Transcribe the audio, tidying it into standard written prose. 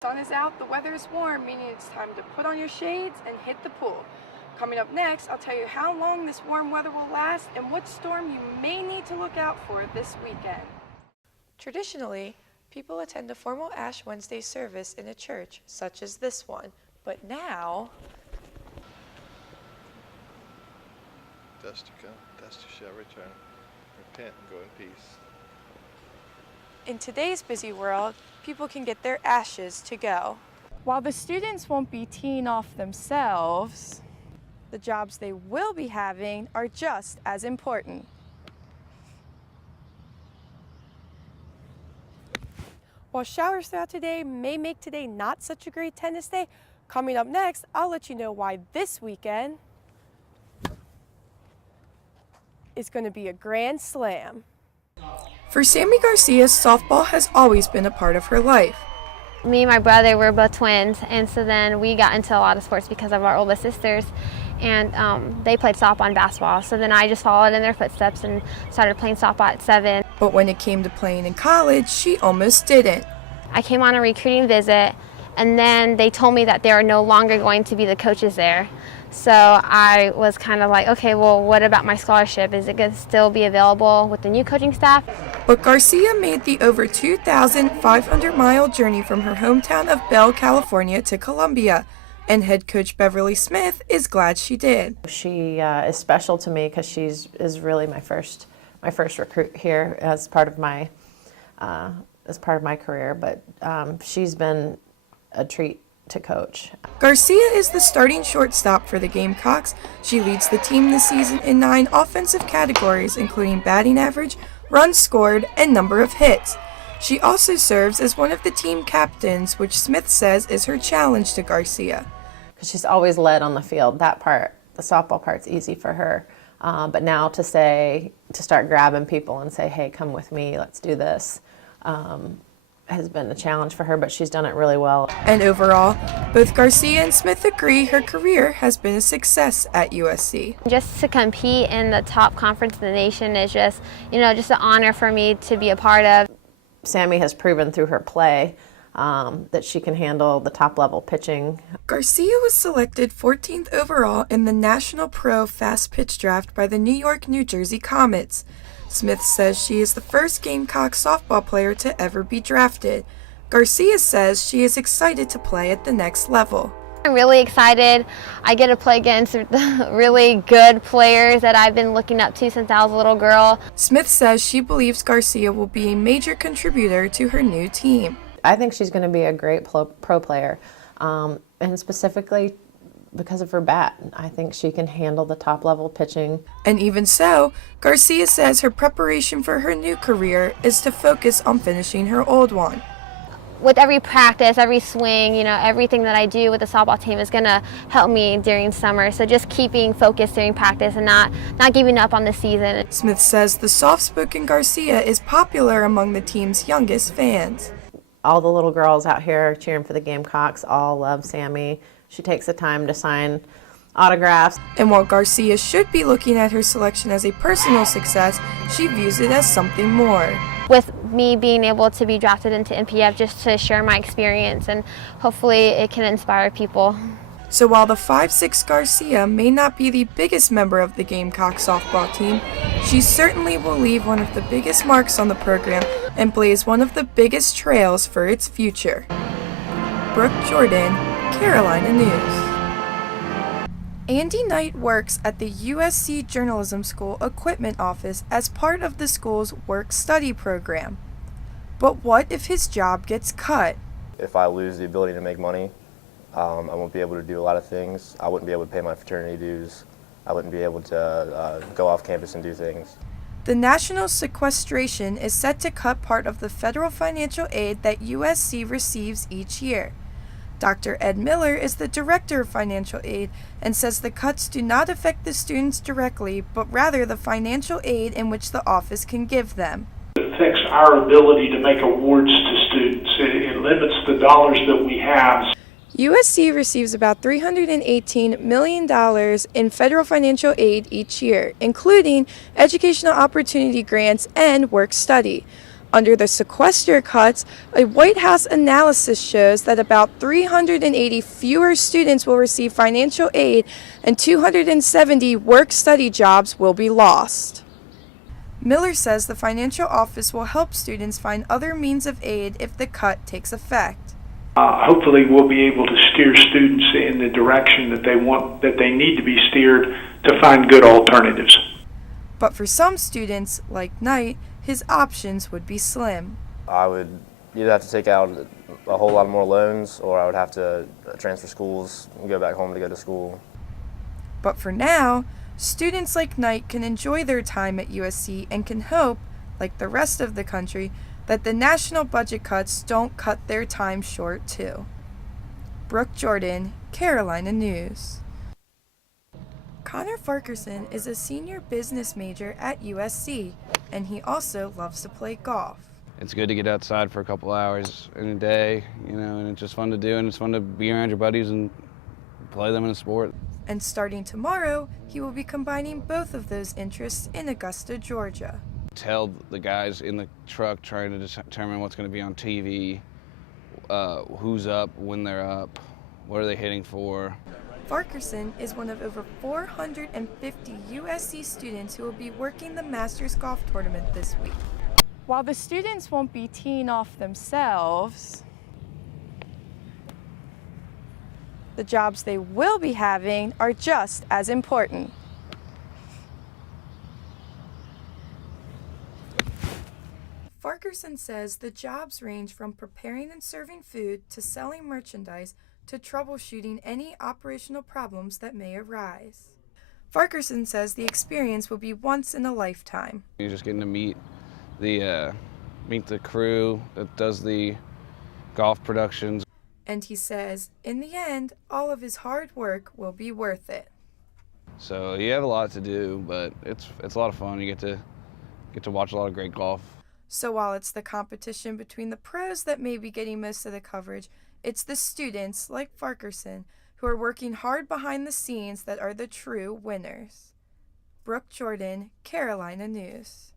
The sun is out, the weather is warm, meaning it's time to put on your shades and hit the pool. Coming up next, I'll tell you how long this warm weather will last and what storm you may need to look out for this weekend. Traditionally, people attend a formal Ash Wednesday service in a church, such as this one. But now... Dust to come, dust shall return. Repent and go in peace. In today's busy world, people can get their ashes to go. While the students won't be teeing off themselves, the jobs they will be having are just as important. While showers throughout today may make today not such a great tennis day, coming up next, I'll let you know why this weekend is going to be a grand slam. For Sammy Garcia, softball has always been a part of her life. Me and my brother were both twins, and so then we got into a lot of sports because of our oldest sisters, and they played softball and basketball. So then I just followed in their footsteps and started playing softball at 7. But when it came to playing in college, she almost didn't. I came on a recruiting visit, and then they told me that they are no longer going to be the coaches there. So I was kind of like, okay, well, what about my scholarship? Is it going to still be available with the new coaching staff? But Garcia made the over 2,500-mile journey from her hometown of Bell, California to Columbia, and head coach Beverly Smith is glad she did. She is special to me because is really my first recruit here as part of my career. But she's been a treat to coach. Garcia is the starting shortstop for the Gamecocks. She leads the team this season in 9 offensive categories, including batting average, runs scored, and number of hits. She also serves as one of the team captains, which Smith says is her challenge to Garcia. She's always led on the field. That part, the softball part's easy for her. But now to start grabbing people and say, hey, come with me, let's do this, has been a challenge for her, but she's done it really well. And overall, both Garcia and Smith agree her career has been a success at USC. Just to compete in the top conference in the nation is just an honor for me to be a part of. Sammy has proven through her play that she can handle the top level pitching. Garcia was selected 14th overall in the National Pro Fast Pitch Draft by the New York, New Jersey Comets. Smith says she is the first Gamecock softball player to ever be drafted. Garcia says she is excited to play at the next level. I'm really excited. I get to play against really good players that I've been looking up to since I was a little girl. Smith says she believes Garcia will be a major contributor to her new team. I think she's going to be a great pro player, and specifically because of her bat. I think she can handle the top level pitching. And even so, Garcia says her preparation for her new career is to focus on finishing her old one. With every practice, every swing, everything that I do with the softball team is going to help me during summer. So just keeping focused during practice and not giving up on the season. Smith says the soft-spoken Garcia is popular among the team's youngest fans. All the little girls out here cheering for the Gamecocks all love Sammy. She takes the time to sign autographs. And while Garcia should be looking at her selection as a personal success, she views it as something more. With me being able to be drafted into NPF just to share my experience, and hopefully it can inspire people. So while the 5'6" Garcia may not be the biggest member of the Gamecock softball team, she certainly will leave one of the biggest marks on the program and blaze one of the biggest trails for its future. Brooke Jordan, Carolina News. Andy Knight works at the USC Journalism School Equipment Office as part of the school's work-study program. But what if his job gets cut? If I lose the ability to make money, I won't be able to do a lot of things. I wouldn't be able to pay my fraternity dues. I wouldn't be able to go off campus and do things. The national sequestration is set to cut part of the federal financial aid that USC receives each year. Dr. Ed Miller is the director of financial aid and says the cuts do not affect the students directly, but rather the financial aid in which the office can give them. It affects our ability to make awards to students. It limits the dollars that we have. USC receives about $318 million in federal financial aid each year, including educational opportunity grants and work-study. Under the sequester cuts, a White House analysis shows that about 380 fewer students will receive financial aid and 270 work-study jobs will be lost. Miller says the financial office will help students find other means of aid if the cut takes effect. Hopefully we'll be able to steer students in the direction that they need to be steered to find good alternatives. But for some students, like Knight, his options would be slim. I would either have to take out a whole lot more loans, or I would have to transfer schools and go back home to go to school. But for now, students like Knight can enjoy their time at USC and can hope, like the rest of the country, that the national budget cuts don't cut their time short too. Brooke Jordan, Carolina News. Connor Farquharson is a senior business major at USC, and he also loves to play golf. It's good to get outside for a couple hours in a day, and it's just fun to do, and it's fun to be around your buddies and play them in a sport. And starting tomorrow, he will be combining both of those interests in Augusta, Georgia. Tell the guys in the truck trying to determine what's going to be on TV, who's up, when they're up, what are they hitting for. Farquharson is one of over 450 USC students who will be working the Masters Golf Tournament this week. While the students won't be teeing off themselves, the jobs they will be having are just as important. Farquharson says the jobs range from preparing and serving food to selling merchandise to troubleshooting any operational problems that may arise. Farquharson says the experience will be once in a lifetime. You're just getting to meet the crew that does the golf productions. And he says, in the end, all of his hard work will be worth it. So you have a lot to do, but it's a lot of fun. You get to watch a lot of great golf. So while it's the competition between the pros that may be getting most of the coverage, it's the students, like Farquharson, who are working hard behind the scenes that are the true winners. Brooke Jordan, Carolina News.